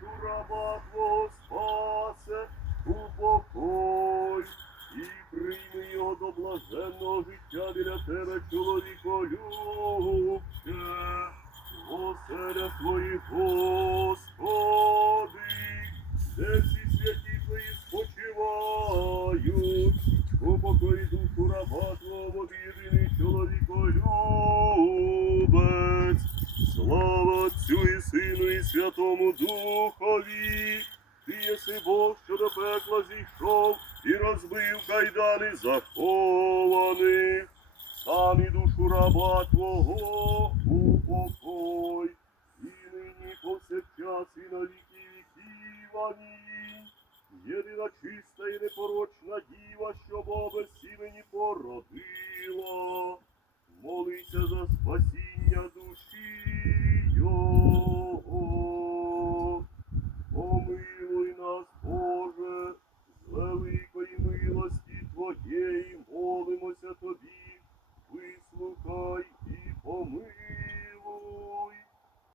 душу раба Твого спасе, упокой і прийми його до блаженного життя біля тебе, чоловіко любче, оселя твої, Господи, де всі святі твої спочивають, упокой душу раба. Святому Духові. Ти єси Бог, що до пекла зійшов і розбив кайдани захованих. Сам і душу раба Твого упокой. І нині повсякчас і на віки віків. Амінь. Єдина чиста і непорочна діва, що Бога сімені породила. Молися за спасіння Твоєї молимося тобі, вислухай і помий.